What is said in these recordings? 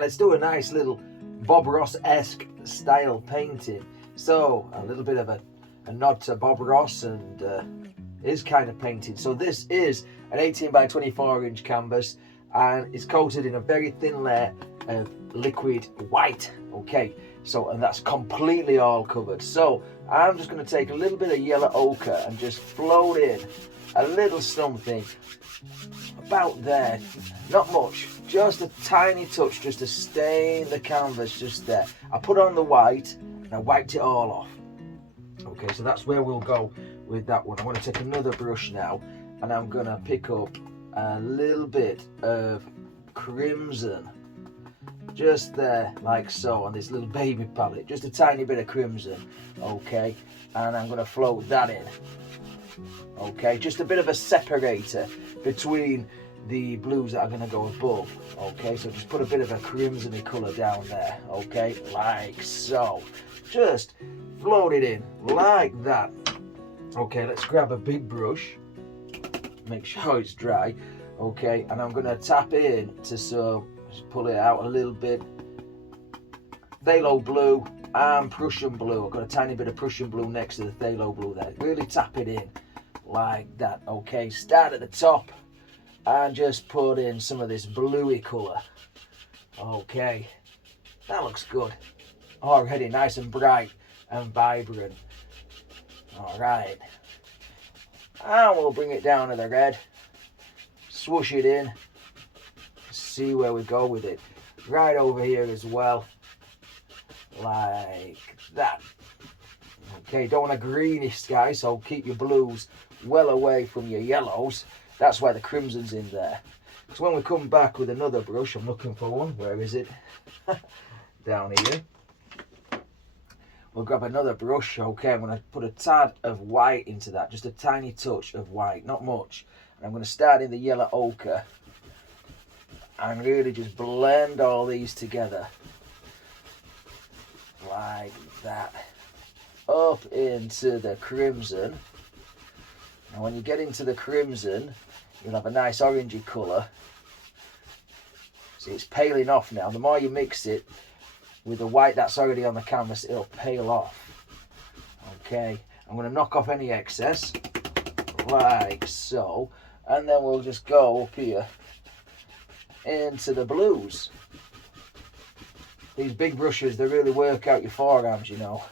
Let's do a nice little Bob Ross-esque style painting. So a little bit of a nod to Bob Ross and his kind of painting. So this is an 18 by 24 inch canvas and it's coated in a very thin layer of liquid white. Okay, so and that's completely all covered. So I'm just going to take a little bit of yellow ochre and just float in a little something about there, not much, just a tiny touch, just to stain the canvas just there. I put on the white and I wiped it all off. Okay, so that's where we'll go with that one. I'm going to take another brush now and I'm going to pick up a little bit of crimson just there, like so, on this little baby palette, just a tiny bit of crimson. Okay, and I'm going to float that in. Okay, just a bit of a separator between the blues that are going to go above. Okay, so just put a bit of a crimsony colour down there. Okay, like so. Just float it in like that. Okay, let's grab a big brush. Make sure it's dry. Okay, and I'm going to tap in to some, just pull it out a little bit. Phthalo blue and Prussian blue. I've got a tiny bit of Prussian blue next to the phthalo blue there. Really tap it in like that. Okay, start at the top and just put in some of this bluey colour. Okay, that looks good. Already nice and bright and vibrant. Alright, and we'll bring it down to the red, swoosh it in, see where we go with it. Right over here as well, like that. Okay, don't want a greenish sky, so keep your blues well away from your yellows. That's why the crimson's in there. Because when we come back with another brush, I'm looking for one. Where is it? Down here. We'll grab another brush. Okay, I'm going to put a tad of white into that. Just a tiny touch of white, not much. And I'm going to start in the yellow ochre and really just blend all these together. Like that. Up into the crimson. And when you get into the crimson, you'll have a nice orangey colour. See, it's paling off now. The more you mix it with the white that's already on the canvas, it'll pale off. Okay, I'm going to knock off any excess, like so. And then we'll just go up here into the blues. These big brushes, they really work out your forearms, you know.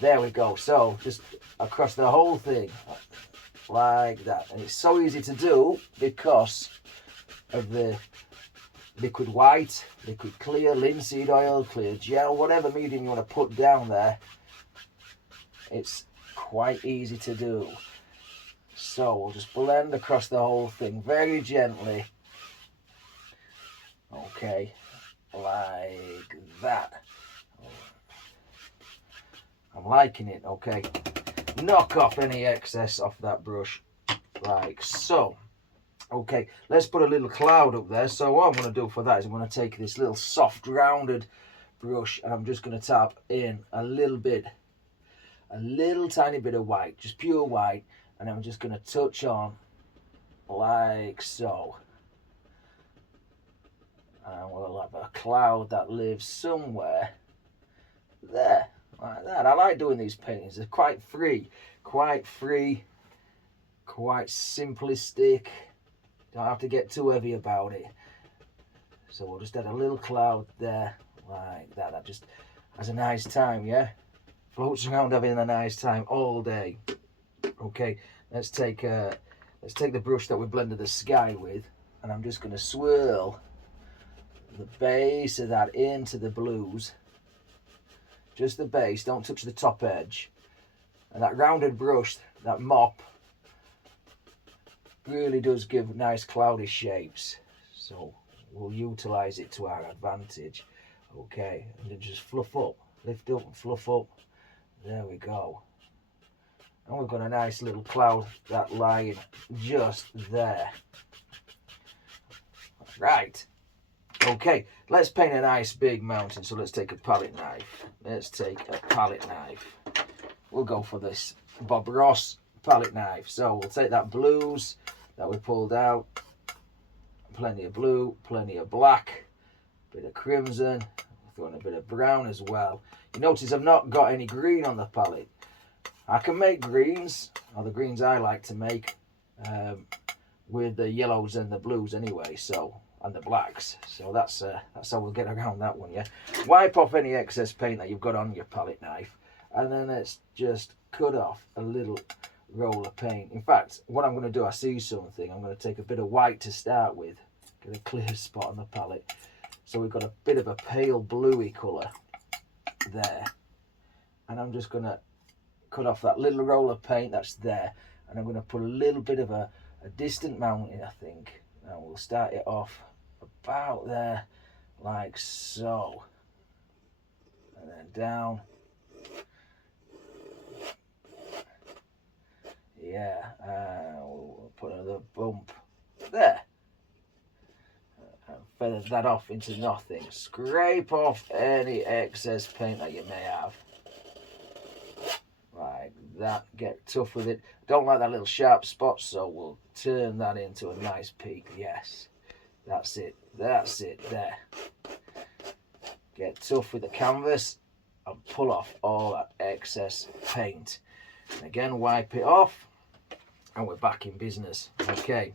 There we go. So just across the whole thing like that, and it's so easy to do because of the liquid white, liquid clear, linseed oil, clear gel, whatever medium you want to put down there. It's quite easy to do. So we'll just blend across the whole thing very gently. Okay, like that. I'm liking it. Okay, knock off any excess off that brush like so. Okay, let's put a little cloud up there. So what I'm going to do for that is I'm going to take this little soft rounded brush and I'm just going to tap in a little tiny bit of white, just pure white, and I'm just going to touch on like so. And we'll have a cloud that lives somewhere there, like that. I like doing these paintings. They're quite free, quite simplistic. Don't have to get too heavy about it. So we'll just add a little cloud there, like that. That just has a nice time, yeah? Floats around having a nice time all day. Okay, let's take the brush that we blended the sky with, and I'm just going to swirl the base of that into the blues. Just the base, don't touch the top edge. And that rounded brush, that mop, really does give nice cloudy shapes. So we'll utilize it to our advantage. Okay, and then just fluff up, lift up and fluff up. There we go. And we've got a nice little cloud that lying just there. Right. Okay, let's paint a nice big mountain. So let's take a palette knife. We'll go for this Bob Ross palette knife. So we'll take that blues that we pulled out, plenty of blue, plenty of black, bit of crimson, throwing a bit of brown as well. You notice I've not got any green on the palette. I can make greens, or the greens I like to make, with the yellows and the blues anyway, so, and the blacks. So that's how we'll get around that one, yeah. Wipe off any excess paint that you've got on your palette knife, and then let's just cut off a little roll of paint. In fact, what I'm going to do, I see something, I'm going to take a bit of white to start with, get a clear spot on the palette. So we've got a bit of a pale bluey colour there, and I'm just going to cut off that little roll of paint that's there, and I'm going to put a little bit of a distant mountain, I think. Now we'll start it off about there, like so, and then down. Yeah, we'll put another bump there. And feather that off into nothing. Scrape off any excess paint that you may have. Like that. Get tough with it. Don't like that little sharp spot, so we'll turn that into a nice peak. Yes, that's it. That's it there. Get tough with the canvas and pull off all that excess paint. And again, wipe it off. And we're back in business. Okay,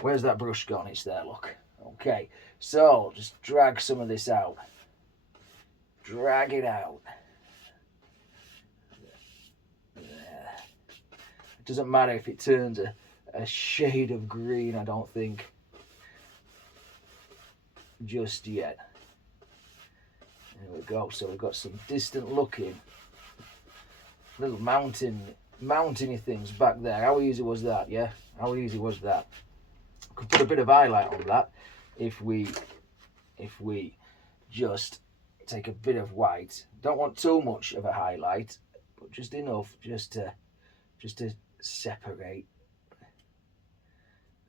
where's that brush gone? It's there, look. Okay, so just drag some of this out. Drag it out. There. It doesn't matter if it turns a shade of green, I don't think, just yet. There we go. So we've got some distant looking little mountainy things back there. How easy was that? Yeah, how easy was that? Could put a bit of highlight on that if we just take a bit of white. Don't want too much of a highlight, but just enough just to separate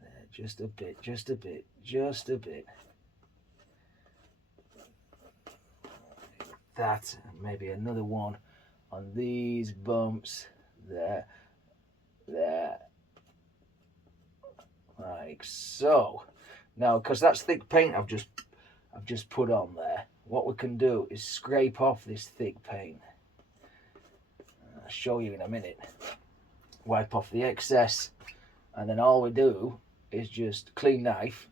there, just a bit, just a bit, just a bit. Like that, and maybe another one on these bumps. There, like so. Now, because that's thick paint I've just put on there, what we can do is scrape off this thick paint. I'll show you in a minute. Wipe off the excess, and then all we do is just clean knife,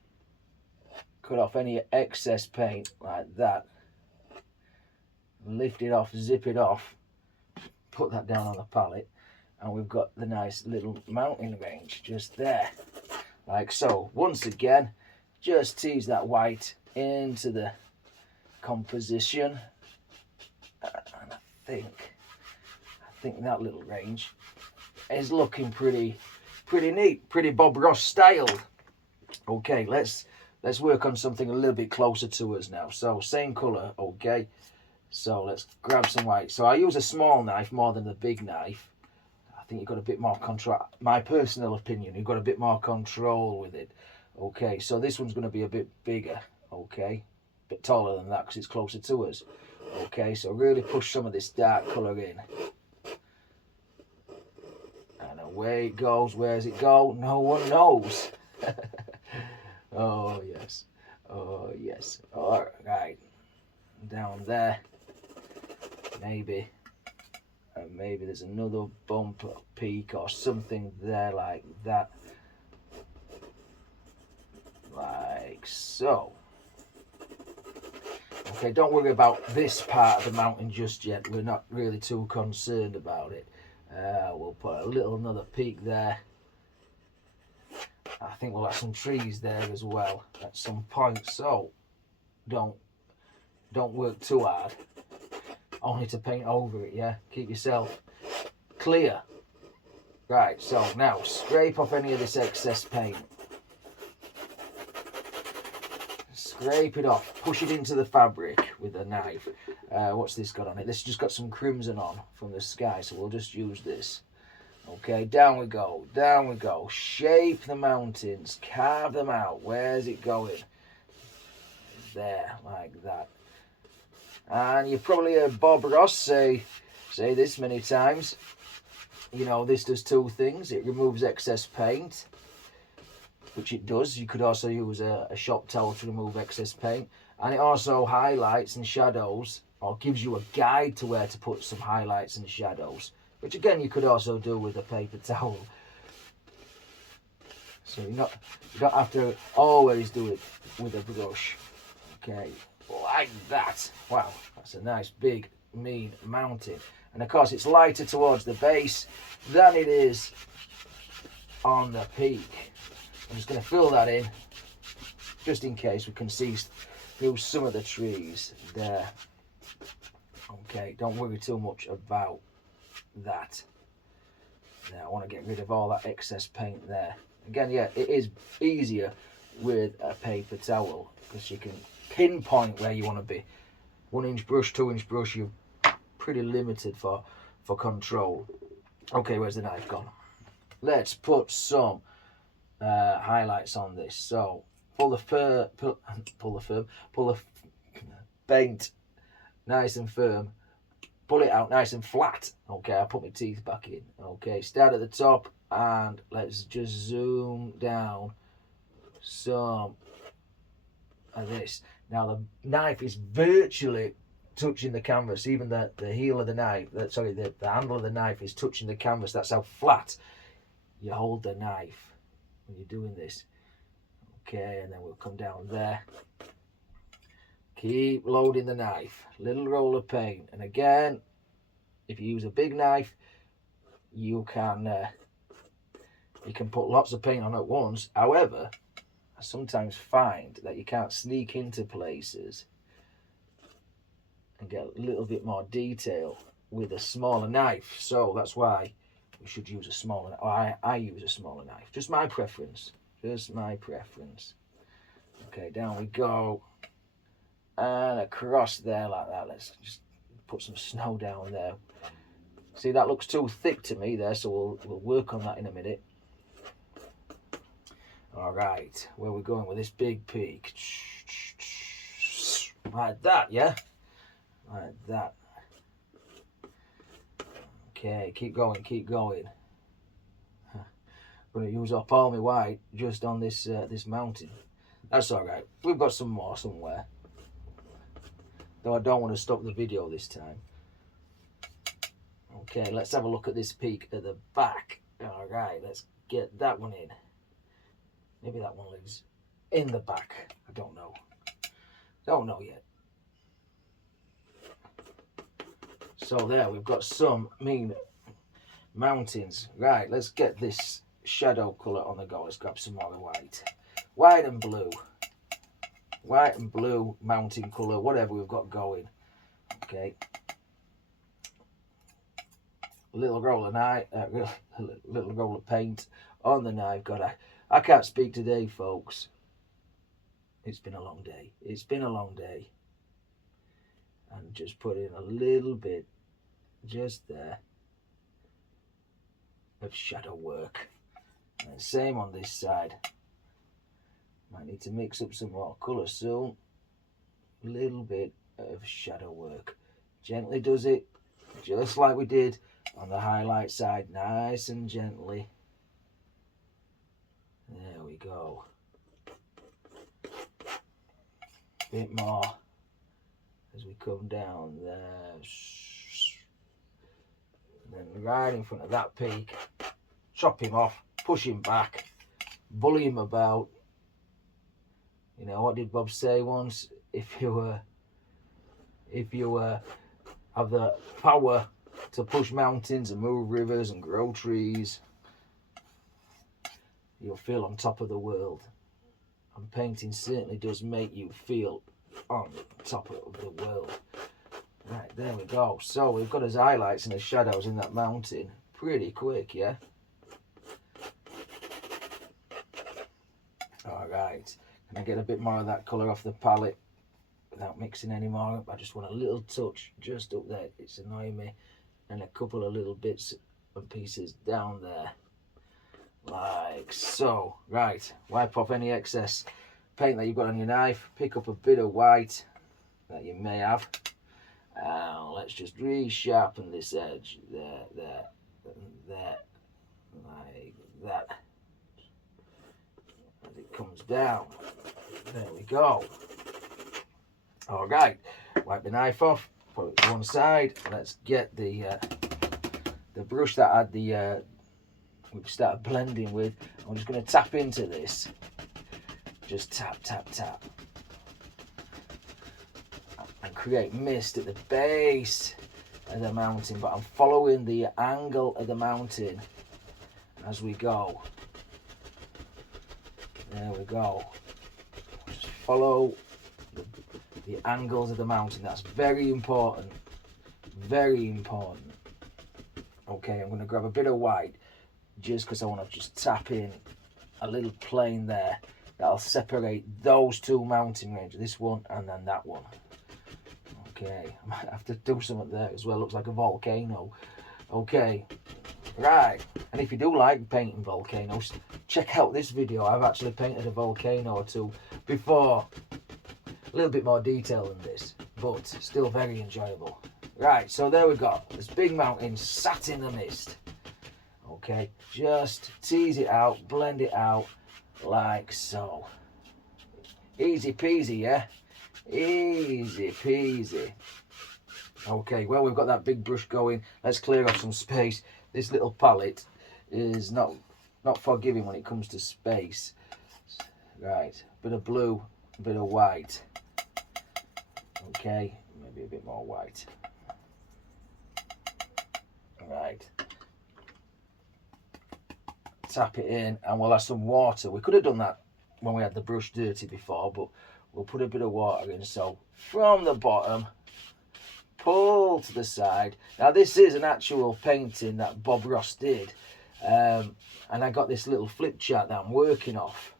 cut off any excess paint like that, lift it off, zip it off, put that down on the palette. And we've got the nice little mountain range just there, like so. Once again, just tease that white into the composition, and I think that little range is looking pretty neat, pretty Bob Ross styled. Okay, let's work on something a little bit closer to us now. So same color, okay. So let's grab some white. So I use a small knife more than the big knife. I think you've got a bit more control. My personal opinion, you've got a bit more control with it. Okay, so this one's going to be a bit bigger. Okay, a bit taller than that because it's closer to us. Okay, so really push some of this dark colour in. And away it goes. Where does it go? No one knows. Oh, yes. Oh, yes. All right. Down there. Maybe. And maybe there's another bump or peak or something there like that. Like so. Okay, don't worry about this part of the mountain just yet. We're not really too concerned about it. We'll put another peak there. I think we'll have some trees there as well at some point. So don't work too hard. Only to paint over it, yeah? Keep yourself clear. Right, so now scrape off any of this excess paint. Scrape it off. Push it into the fabric with a knife. What's this got on it? This just got some crimson on from the sky, so we'll just use this. Okay, down we go. Down we go. Shape the mountains. Carve them out. Where's it going? There, like that. And you've probably heard Bob Ross say this many times. You know, this does two things. It removes excess paint which it does. You could also use a shop towel to remove excess paint, and it also highlights and shadows, or gives you a guide to where to put some highlights and shadows, which again you could also do with a paper towel. So you don't have to always do it with a brush. Okay, like that. Wow, that's a nice big mean mountain. And of course it's lighter towards the base than it is on the peak. I'm just going to fill that in just in case we can see through some of the trees there. Okay, don't worry too much about that. Now I want to get rid of all that excess paint there. Again, yeah, it is easier with a paper towel because you can pinpoint where you want to be. 1-inch brush, 2-inch brush, you're pretty limited for control. Okay, where's the knife gone? Let's put some highlights on this. So pull the paint nice and firm. Pull it out nice and flat. Okay, I'll put my teeth back in. Okay, start at the top and let's just zoom down some of this. Now the knife is virtually touching the canvas. Even the heel of the knife, the handle of the knife is touching the canvas. That's how flat you hold the knife when you're doing this. Okay, and then we'll come down there. Keep loading the knife. Little roll of paint. And again, if you use a big knife, you can put lots of paint on at once. However, I sometimes find that you can't sneak into places and get a little bit more detail with a smaller knife. So that's why we should use a smaller knife. Or I use a smaller knife. Just my preference. Just my preference. Okay, down we go. And across there like that. Let's just put some snow down there. See, that looks too thick to me there, so we'll work on that in a minute. All right, where are we going with this big peak? Like that, yeah? Like that. Okay, keep going, keep going. I'm going to use up all my white just on this this mountain. That's all right. We've got some more somewhere. Though I don't want to stop the video this time. Okay, let's have a look at this peak at the back. All right, let's get that one in. Maybe that one lives in the back. I don't know. Don't know yet. So there, we've got some mean mountains. Right, let's get this shadow colour on the go. Let's grab some more white. White and blue. White and blue mountain colour, whatever we've got going. Okay. Little roll of little roll of paint on the knife. God, I can't speak today, folks. It's been a long day. It's been a long day. And just put in a little bit, just there, of shadow work. And same on this side. Might need to mix up some more colour soon. A little bit of shadow work. Gently does it, just like we did on the highlight side, nice and gently. There we go. Bit more as we come down there. And then right in front of that peak, chop him off, push him back, bully him about. You know, what did Bob say once? If you have the power to push mountains and move rivers and grow trees, you'll feel on top of the world. And painting certainly does make you feel on top of the world. Right, there we go. So we've got his highlights and his shadows in that mountain pretty quick, yeah? All right. Can I get a bit more of that colour off the palette without mixing any more up? I just want a little touch just up there. It's annoying me. And a couple of little bits and pieces down there. Like so. Right. Wipe off any excess paint that you've got on your knife. Pick up a bit of white that you may have. Let's just resharpen this edge. There. Like that. comes down. There we go. All right, wipe the knife off, put it to one side. Let's get the brush that had the we've started blending with. I'm just going to tap into this. Just tap, tap, tap. And create mist at the base of the mountain, but I'm following the angle of the mountain as we go. There we go. Just follow the angles of the mountain. That's very important. Very important. Okay, I'm going to grab a bit of white just because I want to just tap in a little plane there that'll separate those two mountain ranges, this one and then that one. Okay, I might have to do something there as well. Looks like a volcano. Okay, right. And if you do like painting volcanoes, check out this video. I've actually painted a volcano or two before. A little bit more detail than this, but still very enjoyable. Right, so there we go. This big mountain sat in the mist. Okay, just tease it out, blend it out like so. Easy peasy, yeah? Easy peasy. Okay, well, we've got that big brush going. Let's clear off some space. This little palette is not forgiving when it comes to space. Right, bit of blue, a bit of white. Okay, maybe a bit more white. Right. Tap it in and we'll have some water. We could have done that when we had the brush dirty before, but we'll put a bit of water in. So from the bottom, pull to the side. Now this is an actual painting that Bob Ross did. And I got this little flip chart that I'm working off.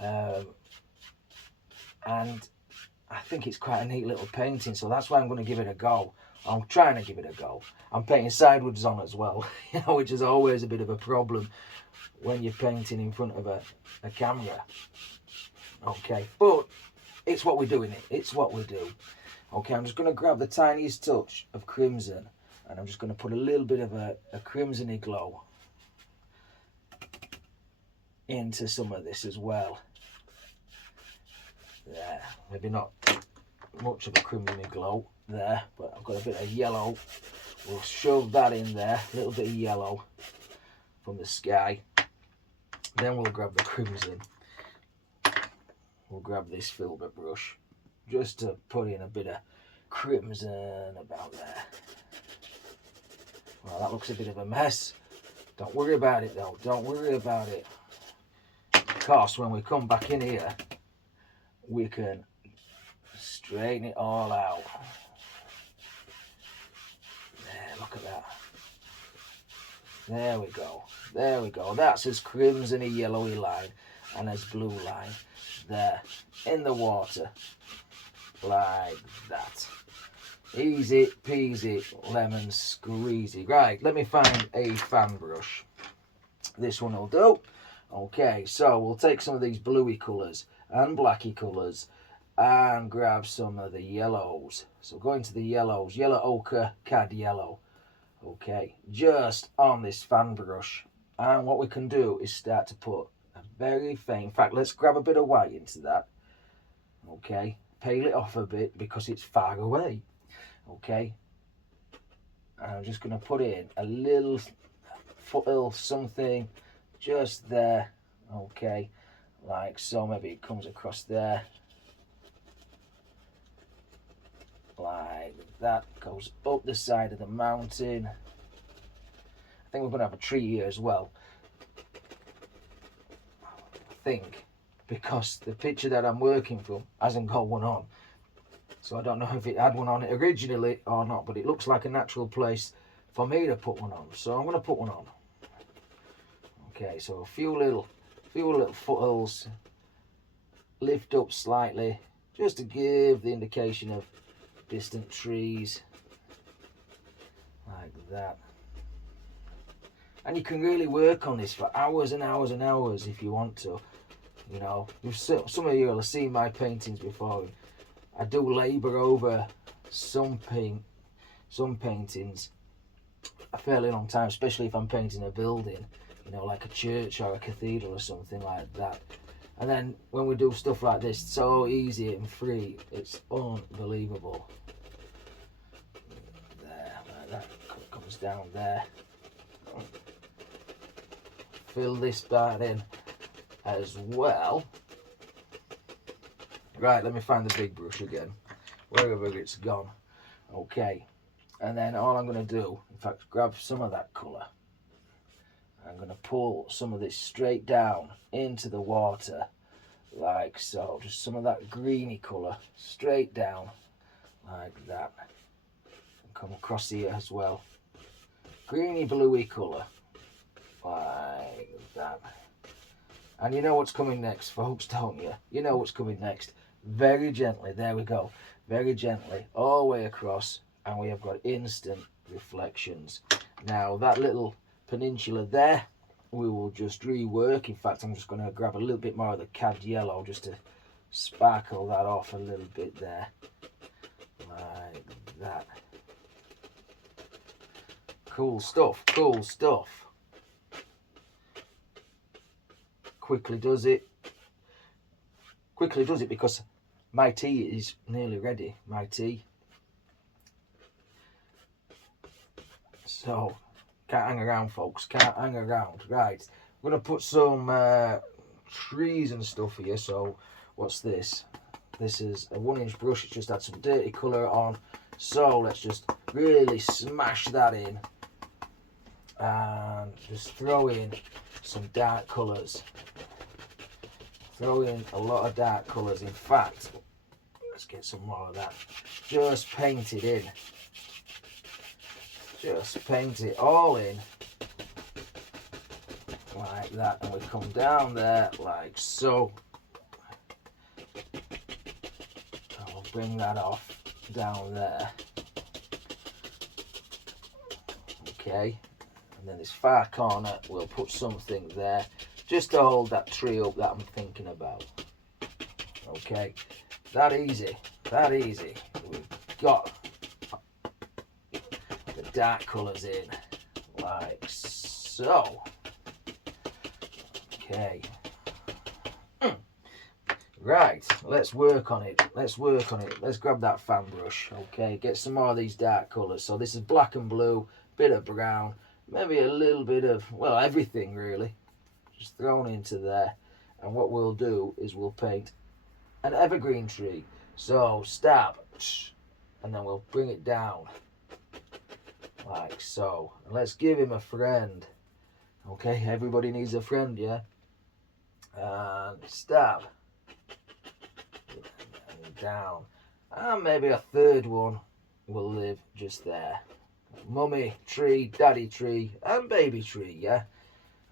And I think it's quite a neat little painting, so that's why I'm going to give it a go. I'm trying to give it a go. I'm painting sideways on as well, you know, which is always a bit of a problem when you're painting in front of a camera. Okay, but it's what we do in it. It's what we do. Okay, I'm just going to grab the tiniest touch of crimson, and I'm just going to put a little bit of a crimsony glow into some of this as well. There, maybe not much of a crimsony glow there, but I've got a bit of yellow. We'll shove that in there, a little bit of yellow from the sky. Then we'll grab the crimson. We'll grab this filbert brush just to put in a bit of crimson about there. Well, that looks a bit of a mess. Don't worry about it though, don't worry about it. Of course, when we come back in here, we can straighten it all out. There, look at that. There we go. There we go. That's as crimson-y yellowy line and as blue line there in the water. Like that. Easy peasy lemon squeezy. Right, let me find a fan brush. This one will do. Okay, so we'll take some of these bluey colours and blacky colours and grab some of the yellows. So go into the yellows, yellow ochre, cad yellow. Okay, just on this fan brush. And what we can do is start to put a very faint, in fact, let's grab a bit of white into that. Okay, peel it off a bit because it's far away. Okay, and I'm just going to put in a little foothills something just there. Okay, like so. Maybe it comes across there. Like that, goes up the side of the mountain. I think we're going to have a tree here as well. I think, because the picture that I'm working from hasn't got one on. So I don't know if it had one on it originally or not, but it looks like a natural place for me to put one on. So I'm going to put one on. Okay, so a few little foothills, lift up slightly, just to give the indication of distant trees, like that. And you can really work on this for hours and hours and hours if you want to. You know, some of you will have seen my paintings before. I do labour over some paintings a fairly long time, especially if I'm painting a building, you know, like a church or a cathedral or something like that. And then when we do stuff like this, it's so easy and free. It's unbelievable. There, like that comes down there. Fill this part in as well. Right, let me find the big brush again, wherever it's gone. Okay, and then all I'm going to do, in fact, grab some of that colour. I'm going to pull some of this straight down into the water, like so. Just some of that greeny colour straight down, like that. And come across here as well. Greeny, bluey colour, like that. And you know what's coming next, folks, don't you? You know what's coming next. Very gently, there we go. Very gently, all the way across, and we have got instant reflections. Now, that little peninsula there, we will just rework. In fact, I'm just going to grab a little bit more of the cad yellow just to sparkle that off a little bit there, like that. Cool stuff, cool stuff. Quickly does it because my tea is nearly ready, my tea. So, can't hang around, folks, can't hang around. Right, I'm going to put some trees and stuff here. So, what's this? This is a 1-inch brush. It's just had some dirty colour on. So, let's just really smash that in. And just throw in some dark colours. Throw in a lot of dark colours. In fact, let's get some more of that. Just paint it in. Just paint it all in. Like that. And we come down there like so. And we'll bring that off down there. Okay. And then this far corner, we'll put something there. Just to hold that tree up that I'm thinking about. Okay, that easy, that easy. We've got the dark colours in, like so. Okay. Right, let's work on it. Let's work on it. Let's grab that fan brush. Okay, get some more of these dark colours. So this is black and blue, bit of brown, maybe a little bit of, well, everything really. Just thrown into there, and what we'll do is we'll paint an evergreen tree. So stab, and then we'll bring it down like so. And let's give him a friend. Okay, everybody needs a friend, yeah. And stab, and down, and maybe a third one will live just there. Mummy tree, daddy tree, and baby tree, yeah.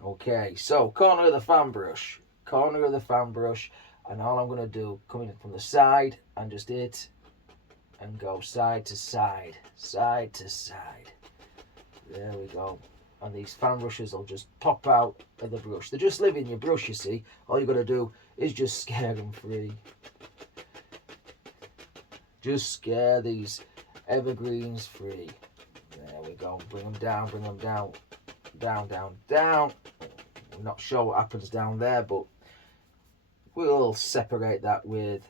Okay, so corner of the fan brush, and all I'm going to do, coming from the side, and just hit and go side to side, side to side. There we go. And these fan brushes will just pop out of the brush. They just live in your brush, you see. All you've got to do is just scare them free. Just scare these evergreens free. There we go. Bring them down, bring them down. Down, down, down. I'm not sure what happens down there, but we'll separate that with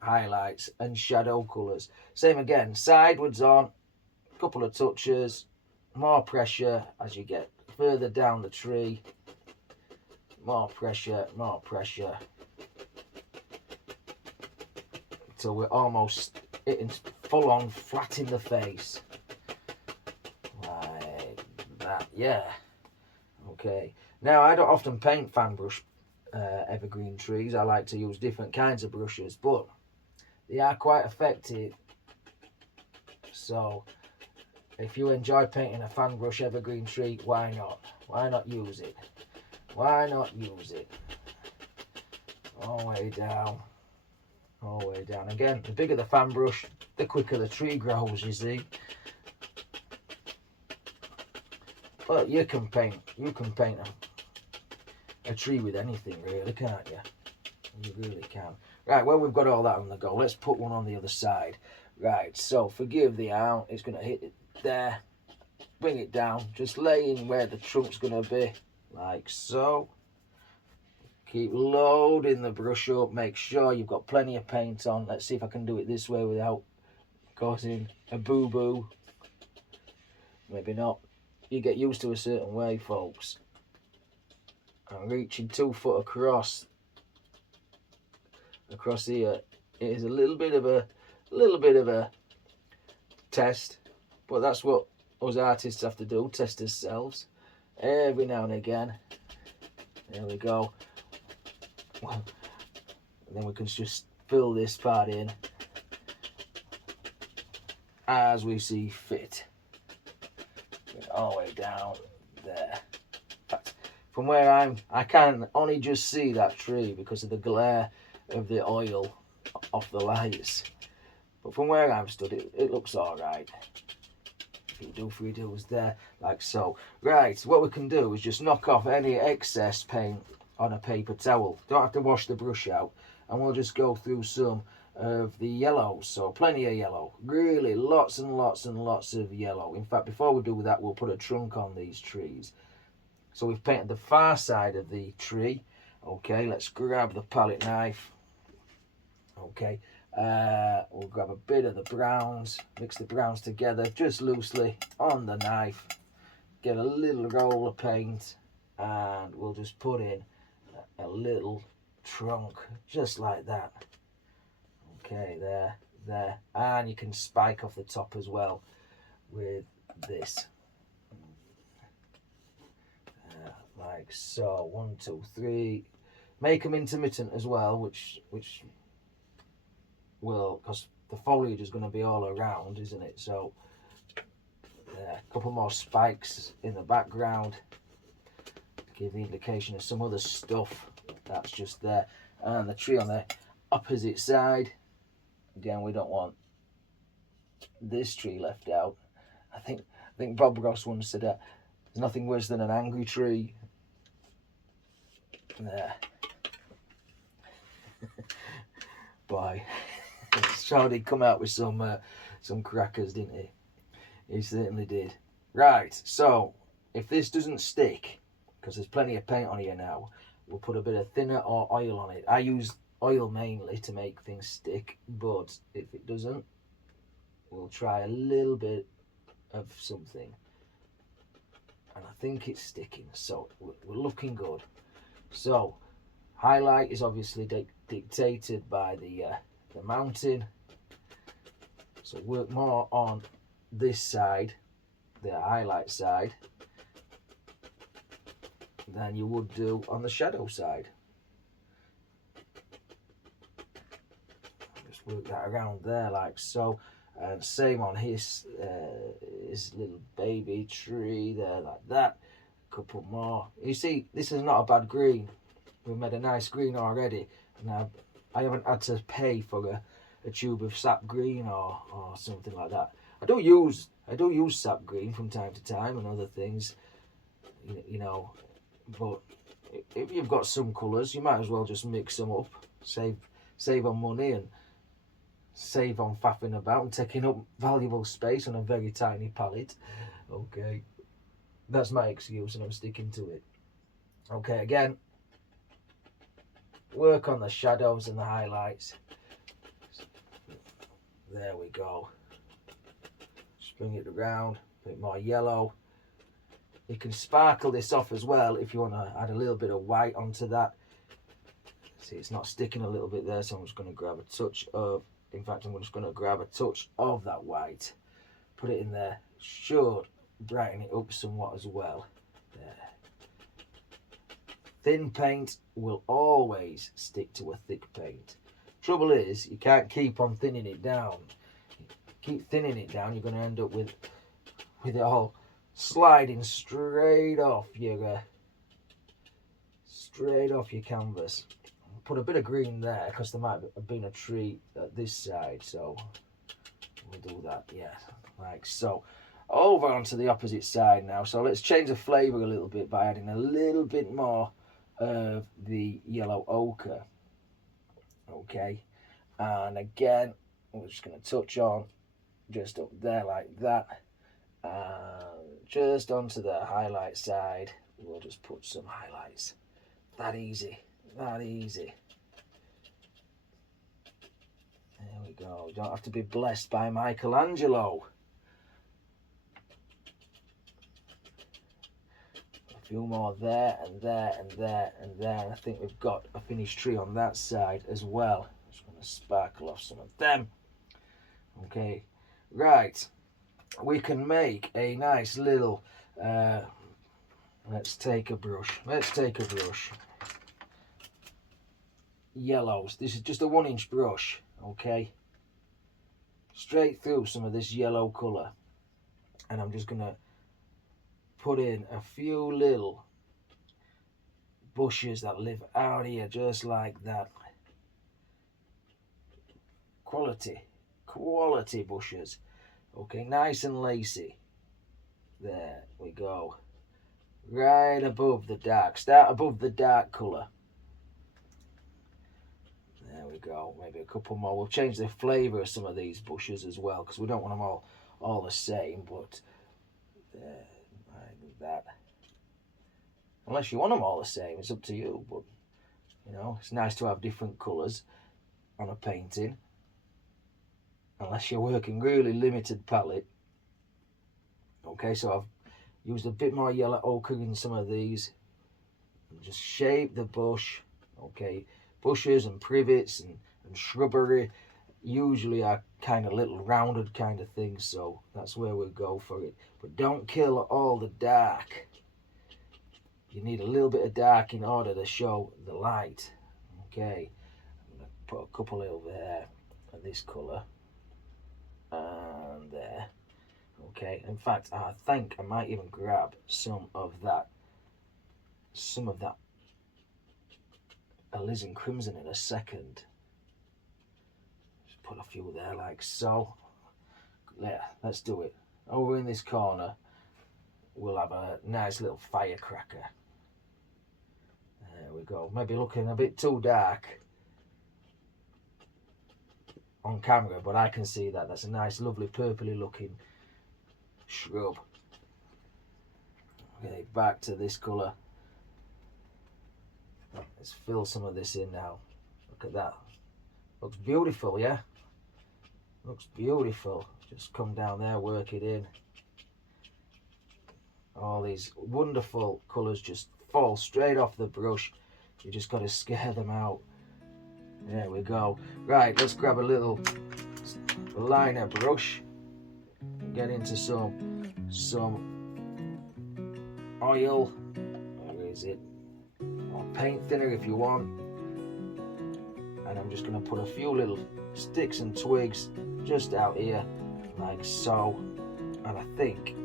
highlights and shadow colours. Same again, sidewards on, a couple of touches, more pressure as you get further down the tree. More pressure, until we're almost hitting full on flat in the face. Yeah. Okay. Now, I don't often paint fan brush evergreen trees. I like to use different kinds of brushes, but they are quite effective. So, if you enjoy painting a fan brush evergreen tree, why not? Why not use it? Why not use it? All the way down. All the way down. Again, the bigger the fan brush, the quicker the tree grows, you see. But you can paint a tree with anything, really, can't you? You really can. Right, well, we've got all that on the go. Let's put one on the other side. Right, so forgive the arm. It's going to hit it there. Bring it down. Just lay in where the trunk's going to be, like so. Keep loading the brush up. Make sure you've got plenty of paint on. Let's see if I can do it this way without causing a boo-boo. Maybe not. You get used to a certain way, folks. I'm reaching 2 foot across here. It is a little bit of a test, but that's what us artists have to do, test ourselves every now and again. There we go. And then we can just fill this part in as we see fit. All the way down there. In fact, from where I can only just see that tree because of the glare of the oil off the lights. But from where I'm stood, it looks all right. Three does there, like so. Right, what we can do is just knock off any excess paint on a paper towel. Don't have to wash the brush out, and we'll just go through some of the yellows. So plenty of yellow, really lots and lots and lots of yellow. In fact, before we do that, we'll put a trunk on these trees. So we've painted the far side of the tree. Okay, let's grab the palette knife. Okay, we'll grab a bit of the browns, mix the browns together just loosely on the knife, get a little roll of paint, and we'll just put in a little trunk just like that. Okay, there, and you can spike off the top as well with this, like so. 1, 2, 3. Make them intermittent as well, which will, because the foliage is going to be all around, isn't it? So a couple more spikes in the background to give the indication of some other stuff that's just there. And the tree on the opposite side, again, we don't want this tree left out. I think Bob Ross once said that there's nothing worse than an angry tree. There. Boy, Charlie come out with some crackers, didn't he? He certainly did. Right, so if this doesn't stick, because there's plenty of paint on here now, we'll put a bit of thinner or oil on it. I use oil mainly to make things stick, but if it doesn't, we'll try a little bit of something. And I think it's sticking, so we're looking good. So highlight is obviously dictated by the mountain, so work more on this side, the highlight side, than you would do on the shadow side. Just work that around there like so, and same on his little baby tree there, like that. A couple more. You see, this is not a bad green. We've made a nice green already. Now I haven't had to pay for a tube of sap green or something like that. I do use sap green from time to time and other things, you know, but if you've got some colours, you might as well just mix them up, save on money and save on faffing about and taking up valuable space on a very tiny palette. Okay, that's my excuse and I'm sticking to it. Okay, again, work on the shadows and the highlights. There we go. Just bring it around, a bit more yellow. You can sparkle this off as well if you want to add a little bit of white onto that. See, it's not sticking a little bit there, so I'm just going to grab a touch of, in fact, I'm just going to grab a touch of that white, put it in there. Should brighten it up somewhat as well. There. Thin paint will always stick to a thick paint. Trouble is, you can't keep on thinning it down. Keep thinning it down, you're going to end up with it all sliding straight off your canvas. Put a bit of green there because there might have been a tree at this side, so we'll do that. Yeah, like so. Over onto the opposite side now. So let's change the flavour a little bit by adding a little bit more of the yellow ochre. Okay, and again, we're just going to touch on just up there like that, and just onto the highlight side, we'll just put some highlights. That easy. that easy. There we go. You don't have to be blessed by Michelangelo. A few more there and there and there and there. And I think we've got a finished tree on that side as well. I'm just going to sparkle off some of them. Okay, right. We can make a nice little, let's take a brush. Yellows. This is just a 1-inch brush, okay? Straight through some of this yellow colour. And I'm just going to put in a few little bushes that live out here just like that. Quality bushes. Okay, nice and lacy. There we go. Right above the dark. Start above the dark colour. There we go. Maybe a couple more. We'll change the flavour of some of these bushes as well, because we don't want them all the same. But there, like that. Unless you want them all the same, it's up to you. But you know, it's nice to have different colours on a painting. Unless you're working really limited palette. Okay, so I've used a bit more yellow ochre in some of these. And just shape the bush. Okay. Bushes and privets and shrubbery usually are kind of little rounded kind of things, so that's where we'll go for it. But don't kill all the dark. You need a little bit of dark in order to show the light. Okay, I'm going to put a couple over there of this colour and there. Okay, in fact I think I might even grab some of that alizarin crimson in a second. Just put a few there like so. Yeah, let's do it. Over in this corner we'll have a nice little firecracker. There we go. Maybe looking a bit too dark on camera, but I can see that. That's a nice lovely purpley looking shrub. Okay, back to this colour. Let's fill some of this in now. Look at that. Looks beautiful, yeah? Looks beautiful. Just come down there, work it in. All these wonderful colours just fall straight off the brush. You just got to scare them out. There we go. Right, let's grab a little liner brush and get into some oil. Where is it? Or paint thinner if you want. And I'm just going to put a few little sticks and twigs just out here like so, and I think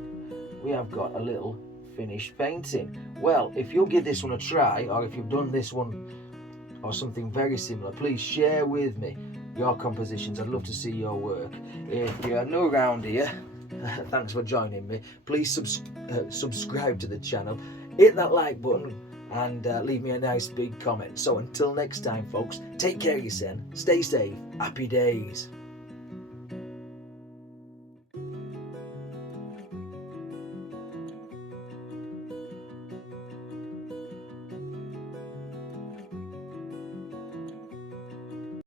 we have got a little finished painting. Well, if you'll give this one a try, or if you've done this one or something very similar, please share with me your compositions. I'd love to see your work. If you're new around here, thanks for joining me. Please subscribe to the channel, hit that like button, and leave me a nice big comment. So until next time, folks, take care of yourself, stay safe, happy days.